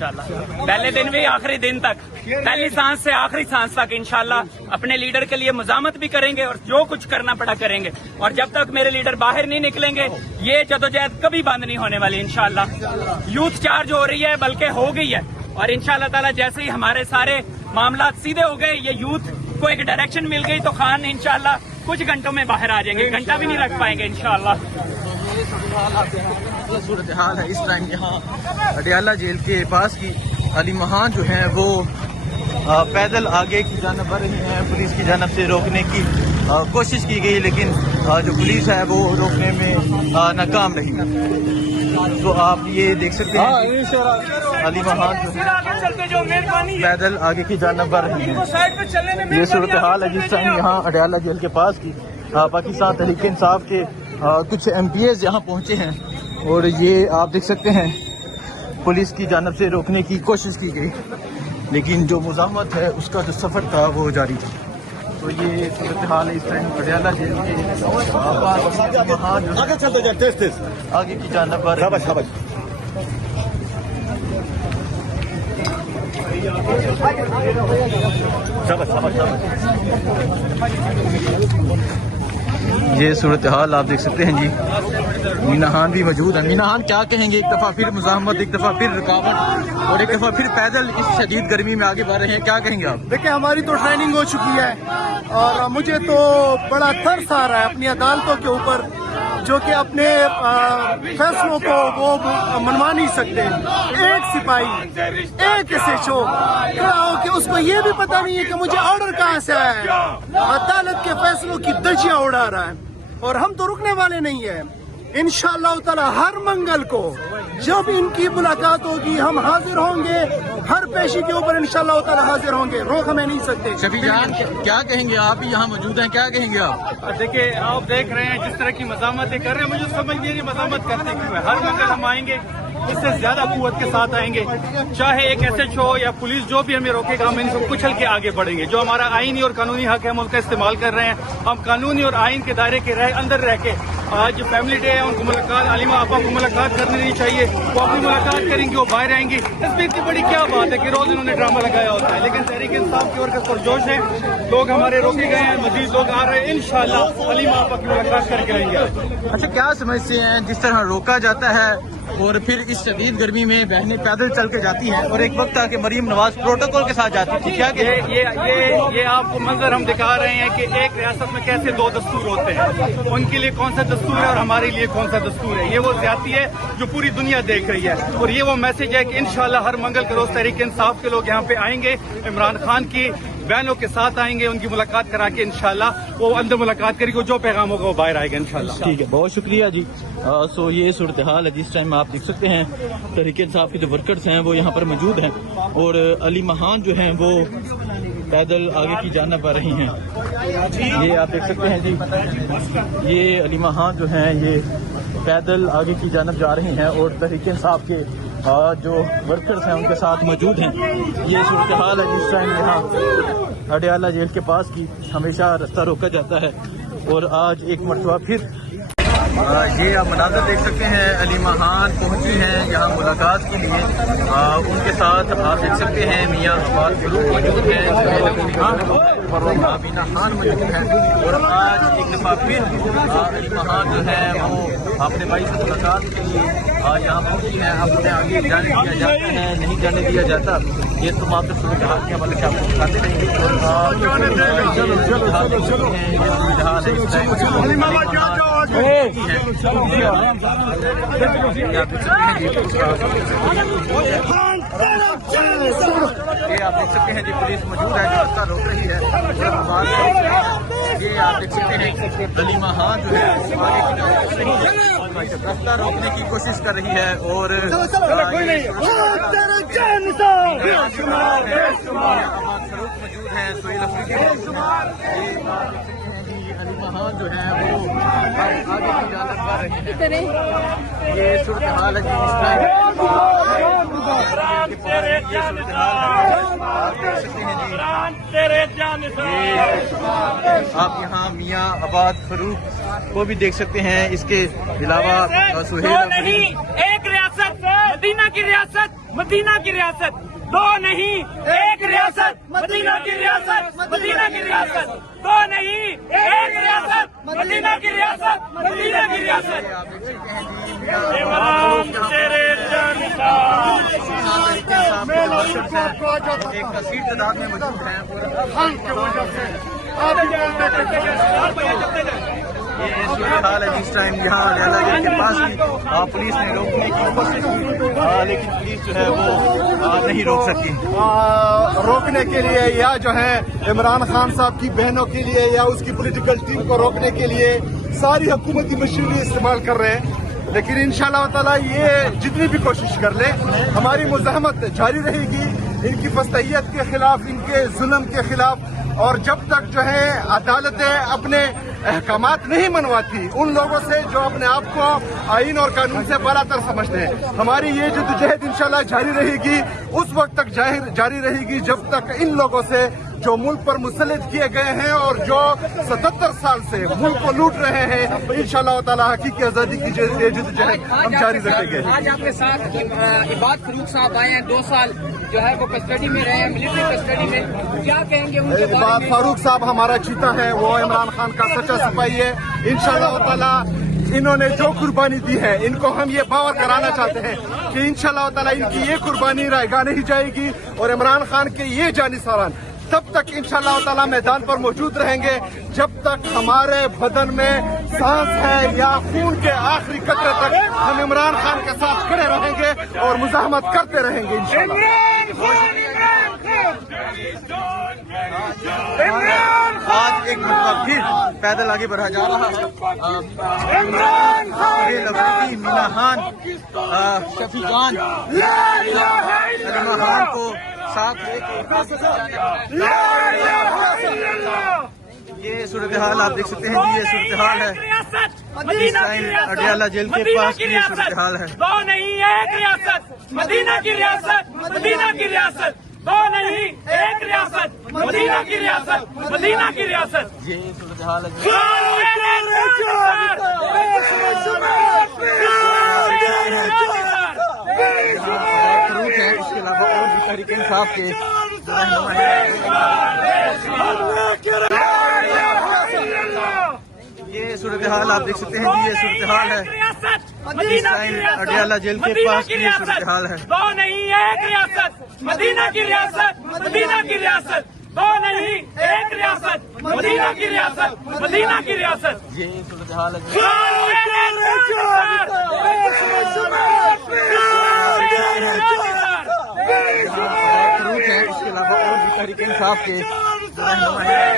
पहले दिन भी आखिरी दिन तक, पहली सांस से आखिरी सांस तक इंशाल्लाह अपने लीडर के लिए मुजामत भी करेंगे और जो कुछ करना पड़ा करेंगे। और जब तक मेरे लीडर बाहर नहीं निकलेंगे ये जदोजहद कभी बंद नहीं होने वाली इंशाल्लाह। यूथ चार्ज हो रही है, बल्कि हो गई है, और इंशाल्लाह ताला जैसे ही हमारे सारे मामला सीधे हो गए, ये यूथ को एक डायरेक्शन मिल गई, तो खान इंशाल्लाह कुछ घंटों में बाहर आ जाएंगे, घंटा भी नहीं लग पाएंगे इंशाल्लाह। सूरत हाल है इस टाइम यहाँ अडियाला जेल के पास की। अली महान जो है वो पैदल आगे की जानब बढ़ रही हैं। पुलिस की जानब से रोकने की कोशिश की गई, लेकिन जो पुलिस है वो रोकने में नाकाम रही। तो आप ये देख सकते हैं अली महान जो पैदल आगे की जानब बढ़ रही हैं। ये सूरत हाल है जिस टाइम यहाँ अडियाला जेल के पास की पाकिस्तान तहरीक इंसाफ के कुछ MPs यहाँ पहुँचे हैं, और ये आप देख सकते हैं पुलिस की जानब से रोकने की कोशिश की गई, लेकिन जो मुज़ाहमत है उसका जो सफ़र था वो जारी था। तो ये सूरत हाल है इस टाइम अडियाला जेल के आगे की जानब पर। ये सूरत हाल आप देख सकते हैं जी। मीना खान भी मौजूद है। मीना खान क्या कहेंगे? एक दफ़ा फिर मुज़ाहमत, एक दफ़ा फिर रुकावट, और एक दफ़ा फिर पैदल इस शदीद गर्मी में आगे बढ़ रहे हैं, क्या कहेंगे आप? देखिए, हमारी तो ट्रेनिंग हो चुकी है और मुझे तो बड़ा तरस आ रहा है अपनी अदालतों के ऊपर, जो कि अपने फैसलों को वो मनवा नहीं सकते। एक सिपाही, एक SHO खड़ा हो कि उसको ये भी पता नहीं है कि मुझे ऑर्डर कहाँ से आया है, अदालत के फैसलों की धज्जियां उड़ा रहा है। और हम तो रुकने वाले नहीं है। इंशाअल्लाह ताला हर मंगल को जब इनकी मुलाकात होगी हम हाजिर होंगे, हर पेशी के ऊपर इंशाअल्लाह ताला हाजिर होंगे, रोक हमें नहीं सकते। शफी जान, क्या कहेंगे? आप ही यहाँ मौजूद हैं, क्या कहेंगे आप? देखिए, आप देख रहे हैं जिस तरह की मज़ामतें कर रहे हैं, मुझे समझ नहीं रही मज़ामत करते क्यों है। हर मंगल हम आएंगे, इससे ज्यादा कुव्वत के साथ आएंगे, चाहे एक SHO या पुलिस जो भी हमें रोकेगा, हम इनको कुचल के आगे बढ़ेंगे। जो हमारा आईनी और कानूनी हक है हम उसका इस्तेमाल कर रहे हैं। हम कानूनी और आइन के दायरे के अंदर रह के, आज फैमिली डे है, उनको मुलाकात, अलीमा आपा को मुलाकात करनी नहीं चाहिए, वो अपनी मुलाकात करेंगी, वो बाहर आएंगी। इसमें इतनी बड़ी क्या बात है कि रोज इन्होंने ड्रामा लगाया होता है, लेकिन तहरीक इंसाफ की वर्कर्स पुरजोश है, लोग हमारे रोके गए हैं, मजीद लोग आ रहे हैं, इंशाअल्लाह अलीमा आपा की मुलाकात करके रहेंगे। अच्छा, क्या समझते हैं जिस तरह रोका जाता है और फिर इस शदीद गर्मी में बहनें पैदल चल के जाती हैं, और एक वक्त आके मरीम नवाज प्रोटोकॉल के साथ जाती थी, क्या ये आपको मंजर हम दिखा रहे हैं कि एक रियासत में कैसे दो दस्तूर होते हैं, उनके लिए कौन सा दस्तूर है और हमारे लिए कौन सा दस्तूर है। ये वो ज्यादती है जो पूरी दुनिया देख रही है, और ये वो मैसेज है कि इंशाअल्लाह हर मंगल के रोज तहरीक इंसाफ के लोग यहाँ पे आएंगे, इमरान खान की बहनों के साथ आएंगे, उनकी मुलाकात करा के इंशाअल्लाह वो अंदर मुलाकात करेगी, जो पैगाम होगा वो बाहर आएगा इंशाअल्लाह। ठीक है, बहुत शुक्रिया जी। सो ये सूरत हाल है जिस टाइम आप देख सकते हैं तहरीक इंसाफ के जो वर्कर्स हैं वो यहाँ पर मौजूद हैं, और अली महान जो हैं वो पैदल आगे की जानब आ रही हैं। ये आप देख सकते हैं जी, ये अली महान जो हैं ये पैदल आगे की जानब जा रही हैं, और तहरीक इंसाफ के जो वर्कर्स हैं उनके साथ मौजूद हैं। ये सूरत हाल है जिस टाइम यहाँ अडियाला जेल के पास की हमेशा रास्ता रोका जाता है, और आज एक मरतबा फिर ये आप मनाज़र देख सकते हैं। अली महान पहुंची हैं यहाँ मुलाकात के लिए, उनके साथ आप देख सकते हैं मियाँ अब्बास फरूक मौजूद हैं, मीना खान मौजूद हैं, और आज एक दफ़ा फिर अली महान जो है वो अपने भाई से मुलाकात के लिए यहाँ पहुंची हैं। अब उन्हें आगे जाने दिया जाता है, नहीं जाने दिया जाता, ये तो मात्र सूरत हाल के हवाले से आपको दिखाते रहेंगे। ये आप देख सकते हैं जी, पुलिस मौजूद है जो रास्ता रोक रही है। ये आप देख सकते हैं अली महान जो है रास्ता रोकने की कोशिश कर रही है, और मौजूद है सोहेल अफरीदी। अली महान जो है वो आगे की जानब बढ़ रहे हैं। ये सूरत हाल है आप यहाँ मियाँ अब्बास फरूक को भी देख सकते हैं। इसके अलावा सुहेल नहीं, एक रियासत, मदीना की रियासत मदीना की रियासत, दो नहीं एक रियासत, मदीना की रियासत, मदीना की रियासत, दो नहीं एक रियासत, मदीना की रियासत, मदीना की रियासत। एक कसीर तादाद में मौजूद हैं। ये सूरत-ए-हाल है जिस टाइम यहाँ लैला जेल के पास की पुलिस ने रोकने की कोशिश की, लेकिन पुलिस जो है वो नहीं रोक सकी। रोकने के लिए या जो है इमरान खान साहब की बहनों के लिए या उसकी पॉलिटिकल टीम को रोकने के लिए सारी हुकूमती मशीनरी इस्तेमाल कर रहे हैं, लेकिन इंशाअल्लाह ताला ये जितनी भी कोशिश कर ले हमारी मुज़ाहमत जारी रहेगी इनकी फस्तैयत के खिलाफ, इनके जुल्म के खिलाफ। और जब तक जो है अदालतें अपने अहकामात नहीं मनवाती उन लोगों से जो अपने आप को आईन और कानून से बरातर समझते हैं, हमारी ये जद्दोजहद इंशाल्लाह जारी रहेगी, उस वक्त तक जारी रहेगी जब तक इन लोगों से जो मुल्क पर मुसल्लत किए गए हैं और जो 77 साल से मुल्क को लूट रहे हैं, इंशाअल्लाह ताला हकीकी आज़ादी की जद्दोजहद हम जारी रखेंगे। आज आपके साथ इबाद फरूक साहब आए हैं, 2 साल जो है वो कस्टडी में रहे हैं, मिलिट्री कस्टडी में, क्या कहेंगे उनके बारे इबाद में? फारूक साहब हमारा चीता है, वो इमरान खान का सच्चा सिपाही है। इंशाअल्लाह ताला इन्होंने जो कुर्बानी दी है इनको हम ये बावर कराना चाहते हैं कि इंशाअल्लाह ताला इनकी ये कुर्बानी रायगा नहीं जाएगी और इमरान खान के ये जानिसारान तब तक इंशाअल्लाह ताला मैदान पर मौजूद रहेंगे जब तक हमारे बदन में सांस है या खून के आखिरी कतरे तक हम इमरान खान के साथ खड़े रहेंगे और मुज़ाहमत करते रहेंगे इंशाअल्लाह। आज एक मरतबा फिर पैदल आगे बढ़ा जा रहा है। लफी मीना खान, शफी खान, अलीमा खान को साथ लेके ये सूरत हाल आप देख सकते हैं जी, ये सूरत हाल है इस टाइम अडियाला जेल के पास की ये सूरत हाल है। दो नहीं एक रियासत, मदीना की रियासत, मदीना की रियासत, दो नहीं एक रियासत, मदीना की रियासत, मदीना की रियासत। ये सूरत हाल है फरूक है, इसके अलावा और भी तहरीक इंसाफ के जो रहनुमा हैं। ये सूरत हाल आप देख सकते हैं जी, ये सूरत हाल है इस टाइम अडियाला जेल के पास की ये सूरत हाल है। दो नहीं एक रियासत, मदीना की रियासत, मदीना की रियासत, दो नहीं एक रियासत, मदीना की रियासत, मदीना की रियासत। ये सूरत हाल है फरूक है, इसके अलावा और भी तहरीक इंसाफ के जो रहनुमा हैं।